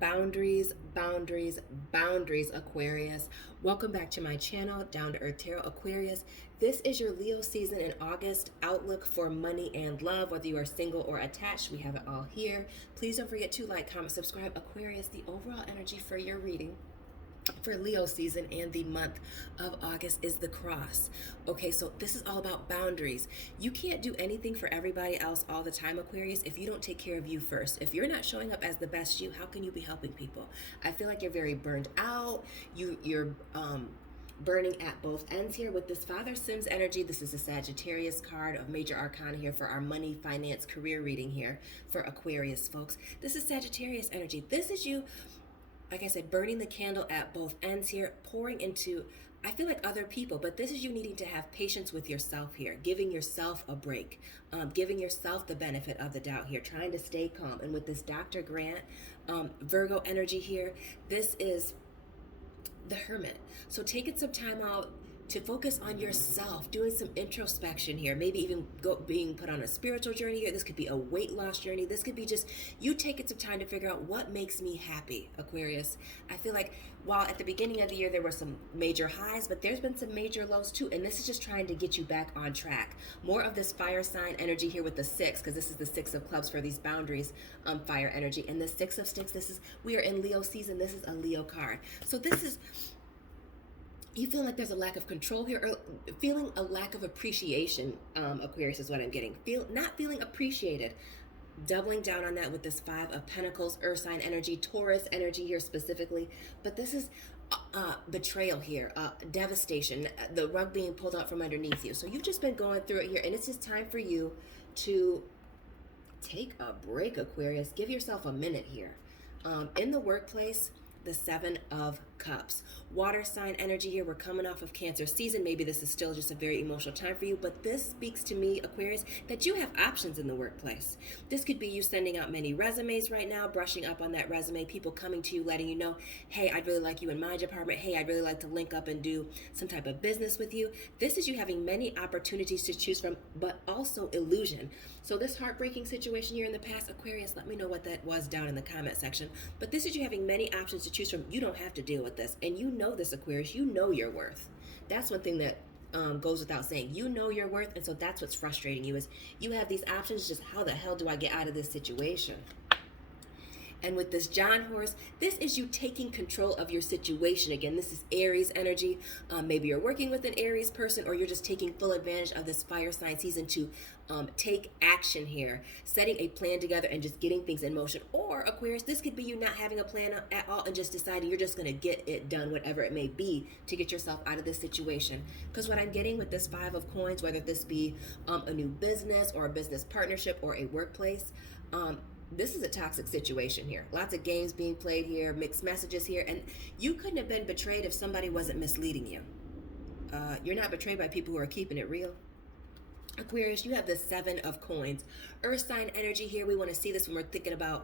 Boundaries, boundaries, boundaries, Aquarius. Welcome back to my channel, Down to Earth Tarot Aquarius. This is your Leo season in August outlook for money and love, whether you are single or attached. We have it all here. Please don't forget to like, comment, subscribe. Aquarius, the overall energy for your reading for Leo season and the month of August is the cross. Okay, so this is all about boundaries. You can't do anything for everybody else all the time, Aquarius, if you don't take care of you first. If you're not showing up as the best you, how can you be helping people? I feel like you're very burned out. You're burning at both ends here with this Father Sims energy. This is a Sagittarius card of major arcana here for our money, finance, career reading here for Aquarius folks. This is Sagittarius energy. This is you, like I said, burning the candle at both ends here, pouring into, I feel like, other people, but this is you needing to have patience with yourself here, giving yourself a break, giving yourself the benefit of the doubt here, trying to stay calm. And with this Dr. Grant, Virgo energy here, this is the Hermit. So taking some time out to focus on yourself, doing some introspection here, maybe even being put on a spiritual journey here. This could be a weight loss journey. This could be just you taking some time to figure out what makes me happy, Aquarius. I feel like while at the beginning of the year there were some major highs, but there's been some major lows too, and this is just trying to get you back on track. More of this fire sign energy here with the 6, because this is the 6 of clubs for these boundaries, fire energy, and the 6 of sticks. We are in Leo season. This is a Leo card. So this is, you feel like there's a lack of control here, or feeling a lack of appreciation, Aquarius is what I'm getting. Not feeling appreciated. Doubling down on that with this 5 of Pentacles, Earth sign energy, Taurus energy here specifically. But this is betrayal here, devastation, the rug being pulled out from underneath you. So you've just been going through it here, and it's just time for you to take a break, Aquarius. Give yourself a minute here. In the workplace, the 7 of Cups. Water sign energy here. We're coming off of Cancer season. Maybe this is still just a very emotional time for you, but this speaks to me, Aquarius, that you have options in the workplace. This could be you sending out many resumes right now, brushing up on that resume, people coming to you, letting you know, hey, I'd really like you in my department. Hey, I'd really like to link up and do some type of business with you. This is you having many opportunities to choose from, but also illusion. So this heartbreaking situation here in the past, Aquarius, let me know what that was down in the comment section. But this is you having many options to choose from. You don't have to deal with this. And you know this, Aquarius. You know your worth. That's one thing that goes without saying. You know your worth, and so that's what's frustrating you, is you have these options. Just how the hell do I get out of this situation? And with this John horse, this is you taking control of your situation. Again, this is Aries energy. Maybe you're working with an Aries person, or you're just taking full advantage of this fire sign season to take action here, setting a plan together and just getting things in motion. Or Aquarius, this could be you not having a plan at all and just deciding you're just going to get it done, whatever it may be, to get yourself out of this situation. Because what I'm getting with this 5 of coins, whether this be a new business or a business partnership or a workplace, this is a toxic situation here. Lots of games being played here, mixed messages here, and you couldn't have been betrayed if somebody wasn't misleading you. You're not betrayed by people who are keeping it real. Aquarius, you have the 7 of coins. Earth sign energy here. We want to see this when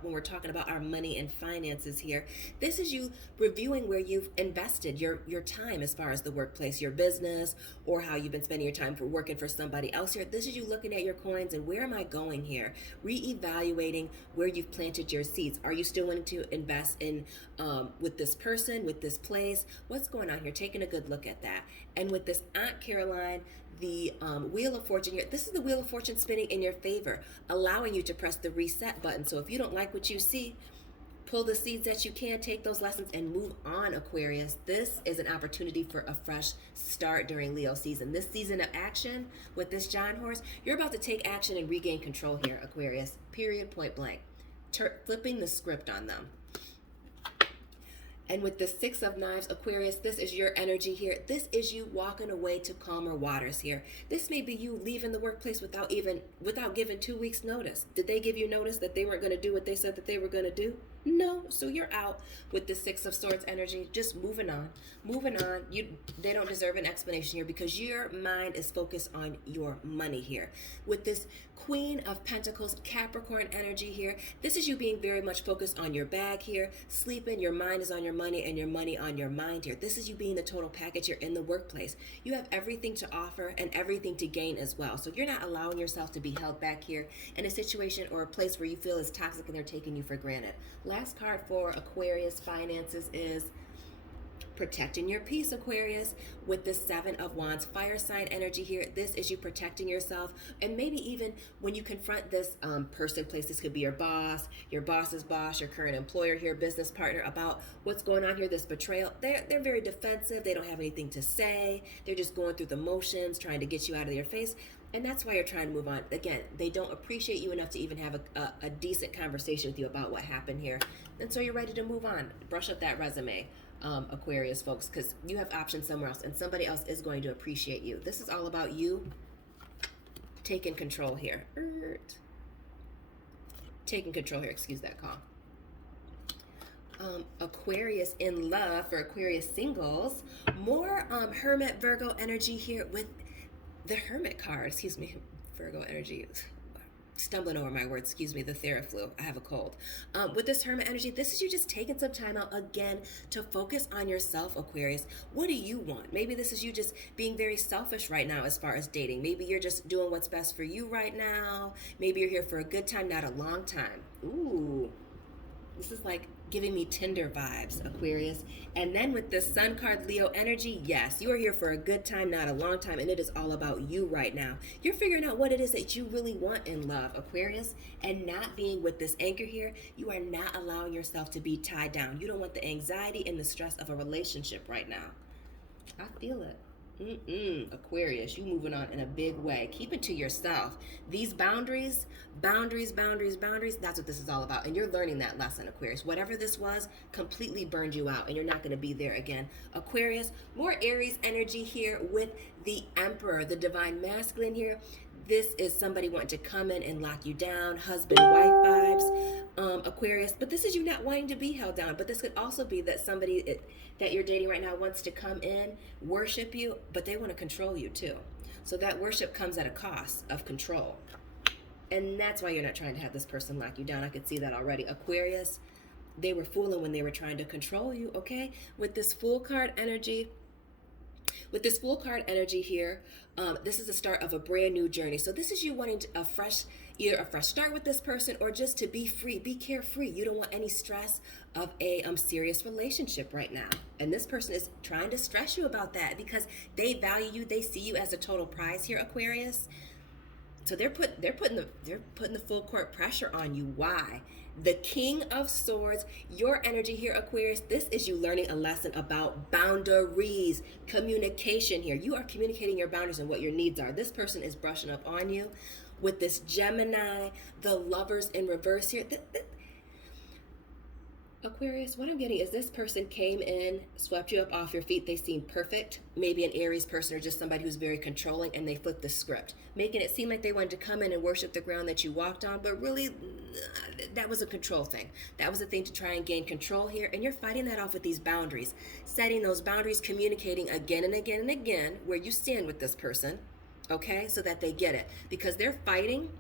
we're talking about our money and finances here. This is you reviewing where you've invested your time as far as the workplace, your business, or how you've been spending your time for working for somebody else here. This is you looking at your coins and where am I going here? Reevaluating where you've planted your seeds. Are you still wanting to invest in with this person, with this place? What's going on here? Taking a good look at that. And with this Aunt Caroline, the Wheel of Fortune here, this is the Wheel of Fortune spinning in your favor, allowing you to press the reset button. So if you don't like what you see, pull the seeds that you can, take those lessons and move on, Aquarius. This is an opportunity for a fresh start during Leo season. This season of action with this John horse, you're about to take action and regain control here, Aquarius. Period, point blank. Flipping the script on them. And with the 6 of Knives, Aquarius, this is your energy here. This is you walking away to calmer waters here. This may be you leaving the workplace without giving 2 weeks notice. Did they give you notice that they weren't going to do what they said that they were going to do? No. So you're out with the 6 of Swords energy, just moving on. They don't deserve an explanation here because your mind is focused on your money here. With this Queen of Pentacles, Capricorn energy here, this is you being very much focused on your bag here, sleeping, your mind is on your money and your money on your mind here. This is you being the total package here in the workplace. You have everything to offer and everything to gain as well. So you're not allowing yourself to be held back here in a situation or a place where you feel is toxic and they're taking you for granted. last card for Aquarius finances is protecting your peace, Aquarius, with the Seven of Wands fire sign energy here. This is you protecting yourself, and maybe even when you confront this person, place, this could be your boss's boss, your current employer here, business partner, about what's going on here, this betrayal. They're very defensive. They don't have anything to say. They're just going through the motions, trying to get you out of their face. And that's why you're trying to move on. Again, they don't appreciate you enough to even have a decent conversation with you about what happened here. And so you're ready to move on. Brush up that resume, Aquarius folks, because you have options somewhere else and somebody else is going to appreciate you. This is all about you taking control here. Taking control here, excuse that call. Aquarius in love for Aquarius singles. More Hermit Virgo energy here with the Hermit card, excuse me, Virgo energy. Stumbling over my words, excuse me, the Theraflu. I have a cold. With this Hermit energy, this is you just taking some time out again to focus on yourself, Aquarius. What do you want? Maybe this is you just being very selfish right now as far as dating. Maybe you're just doing what's best for you right now. Maybe you're here for a good time, not a long time. Ooh, this is like giving me Tinder vibes, Aquarius. And then with the Sun card, Leo energy, yes, you are here for a good time, not a long time, and it is all about you right now. You're figuring out what it is that you really want in love, Aquarius, and not being with this anchor here. You are not allowing yourself to be tied down. You don't want the anxiety and the stress of a relationship right now. I feel it. Aquarius, you moving on in a big way. Keep it to yourself. These boundaries, that's what this is all about. And you're learning that lesson, Aquarius. Whatever this was completely burned you out and you're not going to be there again. Aquarius, more Aries energy here with the Emperor, the divine masculine here. This is somebody wanting to come in and lock you down, husband-wife vibes, Aquarius. But this is you not wanting to be held down. But this could also be that somebody that you're dating right now wants to come in, worship you, but they want to control you too. So that worship comes at a cost of control. And that's why you're not trying to have this person lock you down. I could see that already. Aquarius, they were fooling when they were trying to control you, okay? With this Fool card energy, here, this is the start of a brand new journey. So this is you wanting either a fresh start with this person or just to be free, be carefree. You don't want any stress of a serious relationship right now. And this person is trying to stress you about that because they value you. They see you as a total prize here, Aquarius. So they're putting the full court pressure on you. Why? The King of Swords, your energy here, Aquarius, this is you learning a lesson about boundaries, communication here. You are communicating your boundaries and what your needs are. This person is brushing up on you. With this Gemini, the Lovers in reverse here. Aquarius, what I'm getting is this person came in, swept you up off your feet. They seem perfect. Maybe an Aries person or just somebody who's very controlling, and they flipped the script, making it seem like they wanted to come in and worship the ground that you walked on. But really, that was a control thing. That was a thing to try and gain control here. And you're fighting that off with these boundaries, setting those boundaries, communicating again and again and again where you stand with this person, okay, so that they get it. Because they're fighting,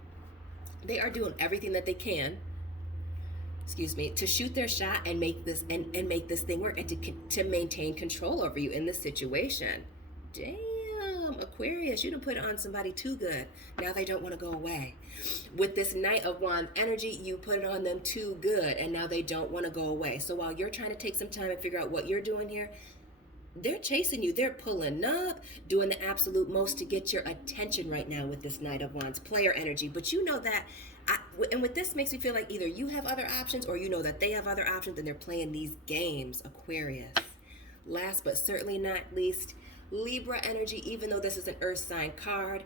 they are doing everything that they can, to shoot their shot and make this and make this thing work and to maintain control over you in this situation. Damn, Aquarius, you done put it on somebody too good. Now they don't want to go away. With this Knight of Wands energy, you put it on them too good and now they don't want to go away. So while you're trying to take some time and figure out what you're doing here, they're chasing you. They're pulling up, doing the absolute most to get your attention right now with this Knight of Wands player energy. But you know that, and with this makes me feel like either you have other options or you know that they have other options and they're playing these games, Aquarius. Last but certainly not least, Libra energy, even though this is an earth sign card,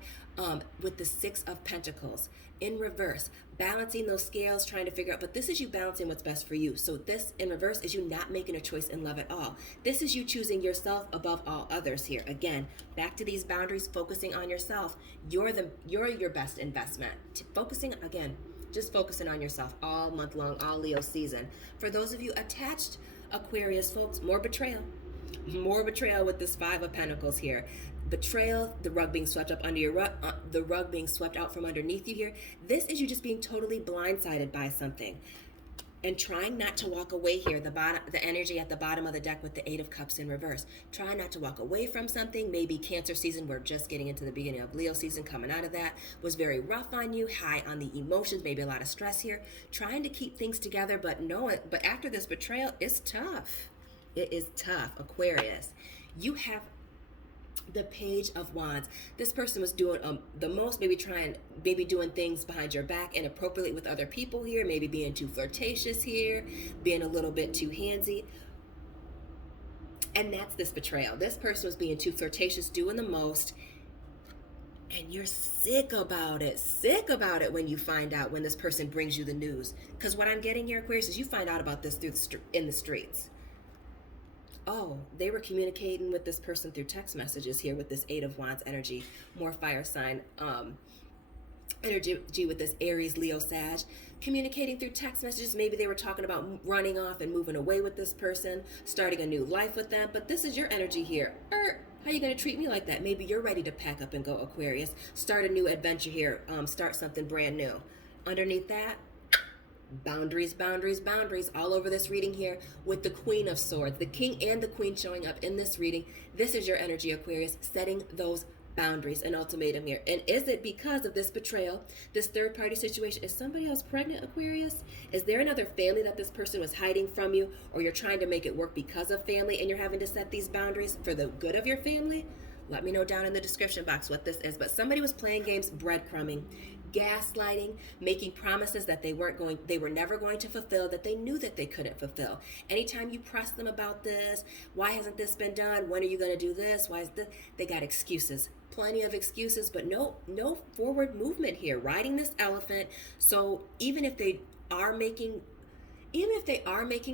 with the Six of Pentacles in reverse, balancing those scales, trying to figure out, but this is you balancing what's best for you. So this in reverse is you not making a choice in love at all. This is you choosing yourself above all others here. Again, back to these boundaries, focusing on yourself. You're your best investment. Focusing on yourself all month long, all Leo season. For those of you attached Aquarius folks, more betrayal with this Five of Pentacles here. Betrayal, the rug being swept up under your rug, the rug being swept out from underneath you here. This is you just being totally blindsided by something. And trying not to walk away here, the energy at the bottom of the deck with the Eight of Cups in reverse. Trying not to walk away from something. Maybe Cancer season, we're just getting into the beginning of Leo season, coming out of that, was very rough on you, high on the emotions, maybe a lot of stress here. Trying to keep things together, but after this betrayal, it's tough. It is tough, Aquarius. You have the Page of Wands. This person was doing the most, maybe doing things behind your back inappropriately with other people here, maybe being too flirtatious here, being a little bit too handsy. And that's this betrayal. This person was being too flirtatious, doing the most, and you're sick about it when you find out, when this person brings you the news. Because what I'm getting here, Aquarius, is you find out about this in the streets. Oh, they were communicating with this person through text messages here with this Eight of Wands energy, more fire sign energy with this Aries, Leo, Sag. Communicating through text messages. Maybe they were talking about running off and moving away with this person, starting a new life with them. But this is your energy here. How are you going to treat me like that? Maybe you're ready to pack up and go, Aquarius. Start a new adventure here. Start something brand new. Underneath that, boundaries, boundaries, boundaries all over this reading here with the Queen of Swords, the King and the Queen showing up in this reading. This is your energy, Aquarius, setting those boundaries, an ultimatum here. And is it because of this betrayal, this third party situation? Is somebody else pregnant, Aquarius? Is there another family that this person was hiding from you, or you're trying to make it work because of family and you're having to set these boundaries for the good of your family? Let me know down in the description box what this is. But somebody was playing games, breadcrumbing, gaslighting, making promises that they were never going to fulfill, that they knew that they couldn't fulfill. Anytime you press them about this, why hasn't this been done? When are you going to do this? Why is this? They got excuses. Plenty of excuses, but no forward movement here. Riding this elephant. So even if they are making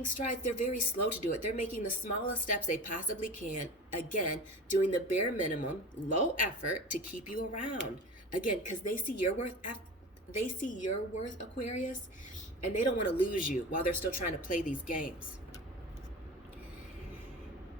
strides, they're very slow to do it. They're making the smallest steps they possibly can. Again, doing the bare minimum, low effort to keep you around. Again, because they see your worth, Aquarius, and they don't want to lose you while they're still trying to play these games.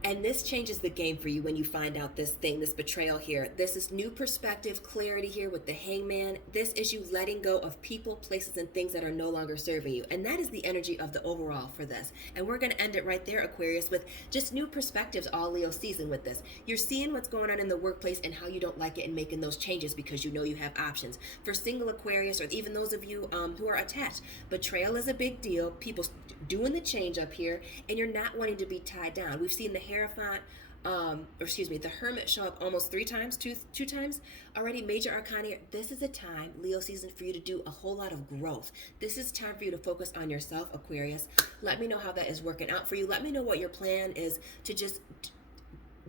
And this changes the game for you when you find out this betrayal here. This is new perspective, clarity here with the Hangman. This is you letting go of people, places, and things that are no longer serving you. And that is the energy of the overall for this. And we're going to end it right there, Aquarius, with just new perspectives all Leo season with this. You're seeing what's going on in the workplace and how you don't like it and making those changes because you know you have options. For single Aquarius, or even those of you who are attached, betrayal is a big deal. People doing the change up here, and you're not wanting to be tied down. We've seen the Hierophant, the Hermit show up almost two times already. Major Arcana. This is a time, Leo season, for you to do a whole lot of growth. This is time for you to focus on yourself, Aquarius. Let me know how that is working out for you. Let me know what your plan is to just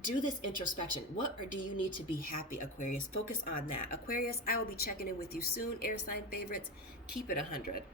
do this introspection. What do you need to be happy, Aquarius? Focus on that. Aquarius, I will be checking in with you soon. Air sign favorites, keep it 100.